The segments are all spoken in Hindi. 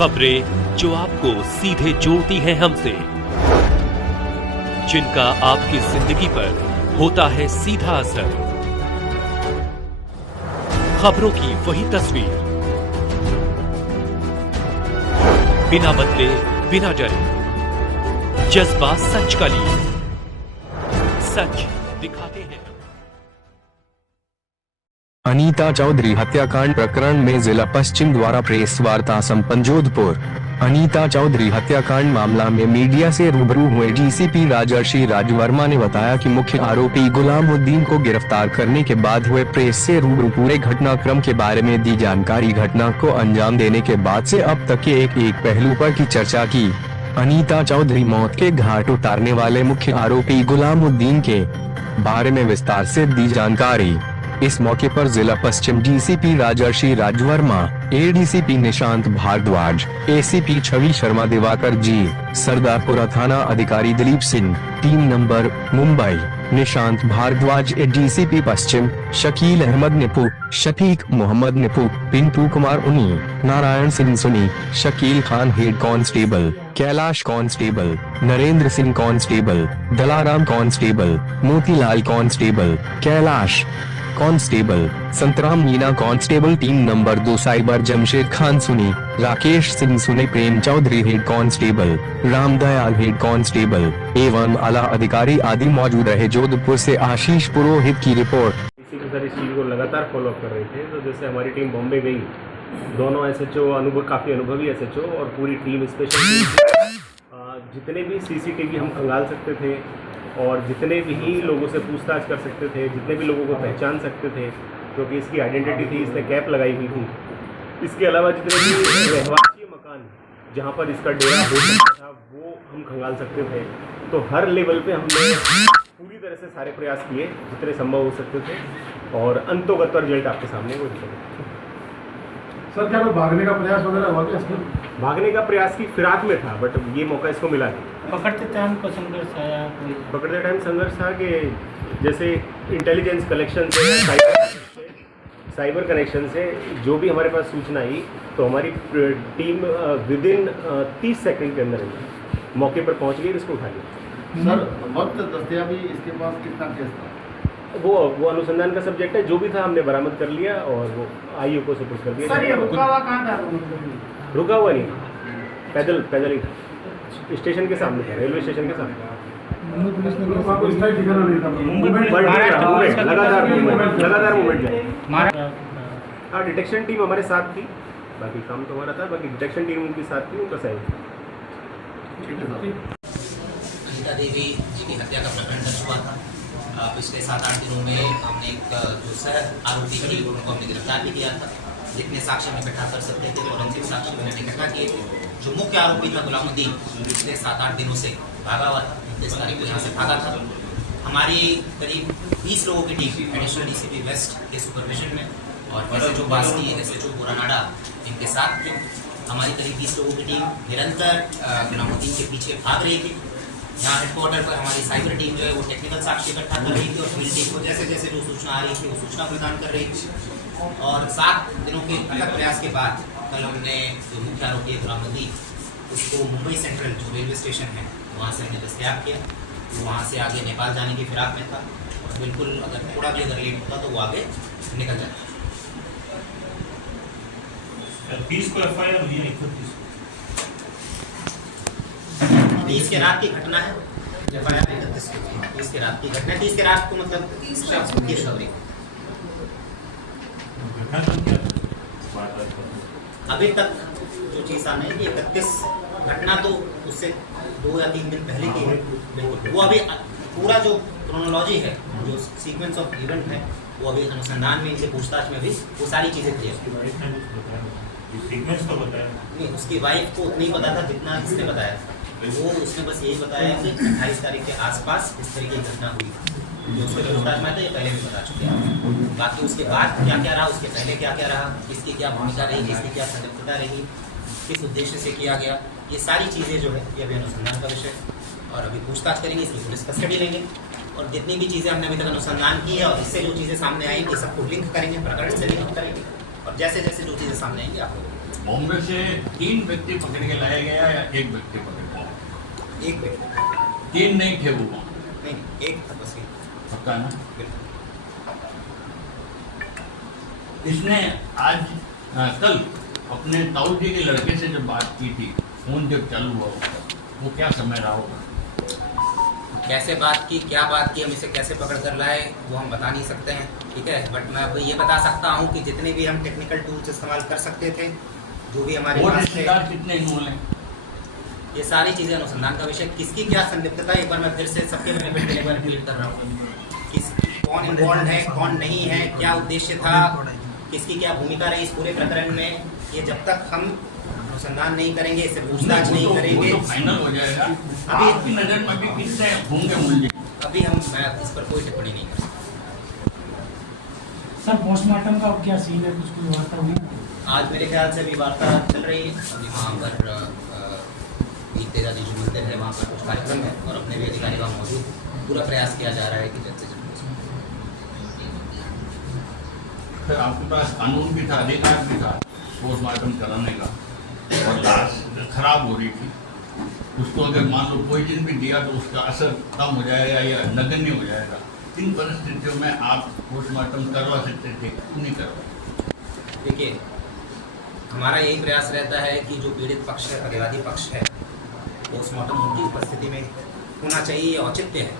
खबरें जो आपको सीधे जोड़ती हैं हमसे, जिनका आपकी जिंदगी पर होता है सीधा असर। खबरों की वही तस्वीर, बिना बदले बिना डरे, जज्बा सच का लिए, सच दिखाते हैं। अनीता चौधरी हत्याकांड प्रकरण में जिला पश्चिम द्वारा प्रेस वार्ता संपन्न जोधपुर। अनीता चौधरी हत्याकांड मामला में मीडिया से रूबरू हुए डीसीपी राजर्षि राजवर्मा ने बताया कि मुख्य आरोपी गुलामुद्दीन को गिरफ्तार करने के बाद हुए प्रेस से रूबरू पूरे घटनाक्रम के बारे में दी जानकारी। घटना को अंजाम देने के बाद से अब तक के एक पहलू पर की चर्चा की। अनीता चौधरी मौत के घाट उतारने वाले मुख्य आरोपी गुलामुद्दीन के बारे में विस्तार से दी जानकारी। इस मौके पर जिला पश्चिम DCP Rajarshi Rajvarma, ADCP Nishant Bhardwaj, ACP Chhavi Sharma, Diwakar ji, Sardarpura थाना अधिकारी Dilip Singh, team number Mumbai, Nishant Bhardwaj, ADCP पश्चिम शकील अहमद निपू, शफीक मोहम्मद निपू, पिंटू कुमार उनी, नारायण सिंह सुनी, Shakeel Khan head constable, Kailash constable, Narendra Singh constable, Dalaram constable, Motilal constable, Kailash constable, Santram Meena constable, team number 2 cyber Jamshed Khan सुनी, राकेश सिंह सुनी, Prem Chaudhary head constable, Ramdayal head constable एवं आला अधिकारी आदि मौजूद रहे। जोधपुर से आशीष पुरोहित की रिपोर्ट। इसी चीज़ को लगातार फॉलो अप कर रहे थे। तो जैसे हमारी टीम बॉम्बे गई, दोनों एसएचओ काफ़ी अनुभवी एसएचओ और पूरी टीम स्पेशल जितने भी सीसीटीवी हम खंगाल सकते थे और जितने भी लोगों से पूछताछ कर सकते थे, जितने भी लोगों को पहचान सकते थे, क्योंकि इसकी आइडेंटिटी थी, इसने कैप लगाई हुई थी। इसके अलावा जितने भी रहवासी मकान जहाँ पर इसका डेरा हो सकता था वो हम खंगाल सकते थे। तो हर लेवल पे हमने पूरी तरह से सारे प्रयास किए जितने संभव हो सकते थे और अंतोगत रिजल्ट आपके सामने वो दिखेगा। सर क्या कोई भागने का प्रयास वगैरह हुआ क्या इसमें? भागने का प्रयास की फिराक में था, बट ये मौका इसको मिला नहीं। पकड़ते टाइम को संघर्ष आया? पकड़ते टाइम संघर्ष था कि जैसे इंटेलिजेंस कलेक्शन से, साइबर कनेक्शन से जो भी हमारे पास सूचना आई तो हमारी टीम विदिन 30 सेकंड के अंदर मौके पर पहुंच गई, इसको उठा लिया। सर वक्त दस्तियाबी इसके पास कितना केस था? वो अनुसंधान का सब्जेक्ट है, जो भी था हमने बरामद कर लिया और वो आईओ को सुपुर्द कर दिया। सर ये रुका हुआ कहाँ था? रुका हुआ नहीं, पैदल ही था, स्टेशन के सामने था, रेलवे स्टेशन के सामने। लगातार मूवमेंट। हाँ, डिटेक्शन टीम हमारे साथ थी, बाकी काम तो हमारा था, बाकी डिटेक्शन टीम उनके साथ थी, उनका सहयोग। अनीता देवी जी की हत्या का प्रकरण दर्ज हुआ था। पिछले 7-8 दिनों में हमने एक जो सह आरोपी थी उनको हमने गिरफ्तार भी किया था। जितने साक्ष्य हम इकट्ठा कर सकते थे फोरेंसिक साक्ष्य मैंने इकट्ठा किए थे। जो मुख्य आरोपी था गुलामुद्दीन, पिछले 7-8 दिनों से भागा हुआ था, 29 तारीख को यहाँ से भागा था। हमारी करीब 20 लोगों की टीम एडिशनल डीसीपी वेस्ट के सुपरविजन में और एसएचओ बास्ती, एसएचओ पुरानाडा इनके साथ थे। हमारी करीब 20 लोगों की टीम निरंतर गुलामुद्दीन के पीछे भाग रही थी। यहाँ हेडक्वार्टर पर हमारी साइबर टीम जो है वो टेक्निकल साक्ष्य इकट्ठा कर रही थी और फील्ड टीम को जैसे जैसे जो सूचना आ रही थी वो सूचना प्रदान कर रही थी। और 7 दिनों के अथक प्रयास के बाद कल हमने जो मुख्य आरोपी है गुलामुद्दीन, उसको मुंबई सेंट्रल जो रेलवे स्टेशन है वहाँ से हमने दस्तयाब किया। वो वहाँ से आगे नेपाल जाने की फिराक में था और बिल्कुल अगर थोड़ा भी अगर लेट होता तो वो आगे निकल जाता। 30 को एफआईआर हुई है, 30 के रात की घटना है। एफआईआर 31 को, 30 के रात की घटना, 30 के रात को मतलब अभी तक जो चीज़ सामने है कि 31 घटना तो उससे 2 या 3 दिन पहले की है। बिल्कुल वो अभी पूरा जो क्रोनोलॉजी है, जो सीक्वेंस ऑफ इवेंट है, वो अभी अनुसंधान में, इनसे पूछताछ में भी वो सारी चीज़ें क्लियर सीक्वेंस तो बताया नहीं। उसकी वाइफ को उतना ही पता था जितना इसने बताया था। वो उसने बस यही बताया कि 28 तारीख के आसपास इस तरह की घटना हुई, जो उसके पूछताछ में था, ये पहले भी बता चुके हैं। बाकी उसके बाद क्या क्या रहा, उसके पहले क्या क्या रहा, किसकी क्या भूमिका रही, किसकी क्या संलिप्तता रही, किस उद्देश्य से किया गया, ये सारी चीज़ें जो है ये अभी अनुसंधान का विषय और अभी पूछताछ करेंगे, इसकी पुलिस कस्टडी लेंगे और जितनी भी चीज़ें हमने अभी तक अनुसंधान की है और इससे जो चीज़ें सामने आएंगी सबको लिंक करेंगे, प्रकरण से लिंक करेंगे और जैसे जैसे जो चीज़ें सामने आएंगी आप लोग बॉम्बे से 3 व्यक्ति पकड़ के लाया गया या एक व्यक्ति पकड़ के लाया गया? एक व्यक्ति 3 नहीं थे वो वहाँ, नहीं, एक था बस एक। पक्का ना? बिल्कुल। इसने आज कल अपने ताऊ जी के लड़के से जब बात की थी, फोन जब चालू हुआ उसका, वो क्या समझ रहा होगा? कैसे बात की, क्या बात की, हम इसे कैसे पकड़ कर लाए वो हम बता नहीं सकते हैं, ठीक है। बट मैं अब ये बता सकता हूँ कि जितने भी हम टेक्निकल टूल्स इस्तेमाल कर सकते थे, जो भी हमारे और पास थे, रिश्तेदार कितने इन्वॉल्व हैं? ये सारी चीज़ें अनुसंधान का विषय। किसकी क्या संलिप्तता, एक बार मैं फिर से सबके बेनिफिट के लिए एक बार रिपीट कर रहा हूँ। कौन इन्वॉल्व है, कौन नहीं है, क्या उद्देश्य था, किसकी क्या भूमिका रही इस पूरे प्रकरण में, ये जब तक हम अनुसंधान नहीं करेंगे, इससे पूछताछ नहीं करेंगे, वो तो फाइनल हो जाएगा। अभी आपकी नज़र में भी कितने होंगे मुलजिम? अभी मैं इस पर कोई टिप्पणी नहीं कर सकता। सर पोस्टमार्टम का अब क्या सीन है, कुछ कोई वार्ता हुई? आज मेरे ख्याल से अभी वार्ता चल रही है, अभी वहाँ पर तेजा जी जो मंदिर है वहाँ पर कुछ कार्यक्रम है और अपने भी अधिकारी वहाँ मौजूद हैं। पूरा प्रयास किया जा रहा है कि जल्द से जल्द फिर आपके पास कानून भी था, अधिकार भी था पोस्टमार्टम कराने का, और लाश खराब हो रही थी, उसको अगर मान लो पॉइजन भी दिया तो उसका असर कम हो जाएगा या नगण्य हो जाएगा। इन परिस्थितियों में आप पोस्टमार्टम करवा सकते थे, क्यों नहीं करवा? देखिए, हमारा यही प्रयास रहता है कि जो पीड़ित पक्ष है, प्रतिवादी पक्ष है, पोस्टमार्टम उनकी उपस्थिति में होना चाहिए, औचित्य है,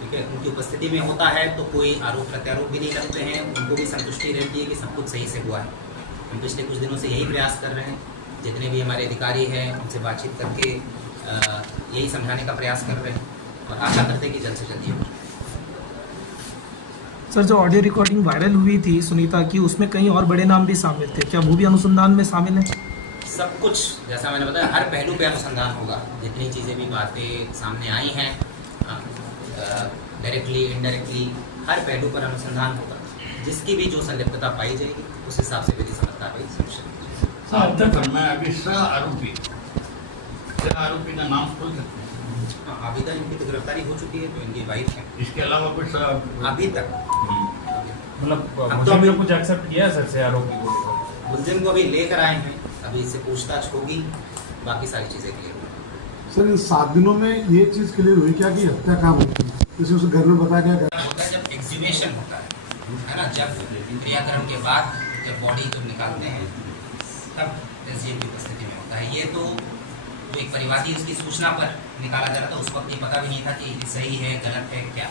ठीक है। उनकी उपस्थिति में होता है तो कोई आरोप प्रत्यारोप भी नहीं लगते हैं, उनको भी संतुष्टि रहती है कि सब कुछ सही से हुआ है। हम पिछले कुछ दिनों से यही प्रयास कर रहे हैं, जितने भी हमारे अधिकारी हैं उनसे बातचीत करके यही समझाने का प्रयास कर रहे हैं और आशा करते हैं कि जल्द से जल्द ये हो। सर, जो ऑडियो रिकॉर्डिंग वायरल हुई थी सुनीता की, उसमें कई और बड़े नाम भी शामिल थे, क्या वो भी अनुसंधान में शामिल है? सब कुछ जैसा मैंने बताया, हर पहलू पे अनुसंधान होगा। जितनी चीज़ें भी बातें सामने आई हैं, डायरेक्टली इनडायरेक्टली, हर पहलू पर अनुसंधान होगा। जिसकी भी जो संलिप्तता पाई जाएगी उस हिसाब से विधि सम्मत कार्रवाई सुनिश्चित। अब तक मैं अभी सह आरोपी का नाम खोल सकते हैं? अभी तक इनकी तो गिरफ्तारी हो चुकी है, तो इनकी वाइफ है। इसके अलावा कुछ अभी तक मतलब तो अभी कुछ एक्सेप्ट किया है सर से आरोपी को? मुलजिम को अभी लेकर आए हैं, अभी इससे पूछताछ होगी, बाकी सारी चीज़ें क्लियर होंगी। सर, इन 7 दिनों में ये चीज़ क्लियर हुई क्या कि हत्या कहाँ हुई? जैसे उसे घर में बताया गया होता है जब एक्सहिबिशन होता है ना, जब क्रियाक्रम के बाद जब बॉडी जब निकालते हैं तब एसडीएम की उपस्थिति में होता है। ये तो जो एक परिवादी उसकी सूचना पर निकाला जा रहा था, उस वक्त ये पता भी नहीं था कि ये सही है, गलत है, क्या।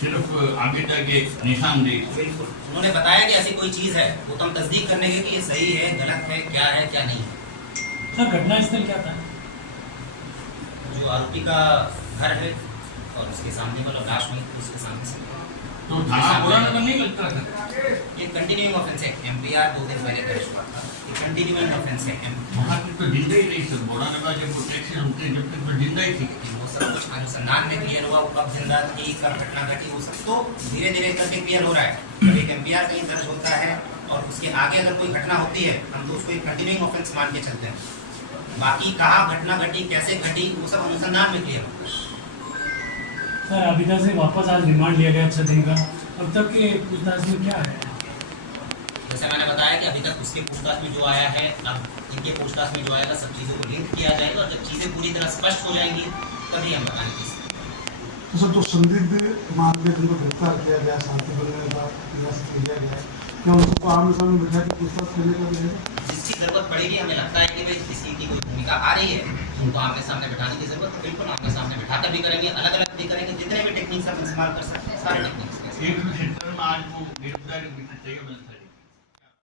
सिर्फ आगे के निशानदेही। बिल्कुल, उन्होंने बताया कि ऐसी कोई चीज़ है, वो तो हम तस्दीक करने के कि ये सही है, गलत है, क्या नहीं है। सर घटना स्थल क्या था? जो आरोपी का घर है और उसके सामने वाला लाश में उसके सामने से तो थाना पुराना तो नहीं लगता था? ये कंटिन्यूइंग ऑफेंस है, एमपीआर 2 दिन पहले दर्ज हुआ था, ये कंटिन्यूइंग ऑफेंस है। वहाँ की तो जिंदा ही रही सर, बोराने का जब प्रोटेक्शन होते जब तक तो जिंदा ही थी। वो सब कुछ अनुसंधान में क्लियर हुआ, वो कब जिंदा थी, कब घटना घटी, वो सब तो धीरे धीरे करके क्लियर हो रहा है। जब एक एमपीआर कहीं दर्ज होता है और उसके आगे अगर कोई घटना होती है, हम तो उसको एक कंटिन्यूइंग ऑफेंस मान के चलते हैं। बाकी कहाँ घटना घटी, कैसे घटी, वो सब अनुसंधान में क्लियर होता है। सर अभी तक से वापस आज रिमांड लिया गया 6 दिन का, अब तक के पूछताछ में क्या है? जैसे मैंने बताया कि अभी तक उसके पूछताछ में जो आया है, अब इनके पूछताछ में जो आएगा सब चीज़ों को लिंक किया जाएगा और जब चीज़ें पूरी तरह स्पष्ट हो जाएंगी तभी हम बताएंगे। तो सर, जो संदिग्ध मामले जिनको गिरफ्तार किया गया, शांति बनने का प्रयास किया गया, क्या उनको आमने सामने बिठा के पूछताछ करने का भी है? जिसकी जरूरत पड़ेगी, हमें लगता है कि भाई किसी की कोई भूमिका आ रही है, उनको आमने सामने बिठाने की जरूरत है, बिल्कुल आमने सामने बिठाकर भी करेंगे, अलग अलग भी करेंगे, जितने भी टेक्निक्स हम इस्तेमाल कर सकते हैं सारे टेक्निक्स। एक क्षेत्र में आज वो गिरफ्तारी चाहिए।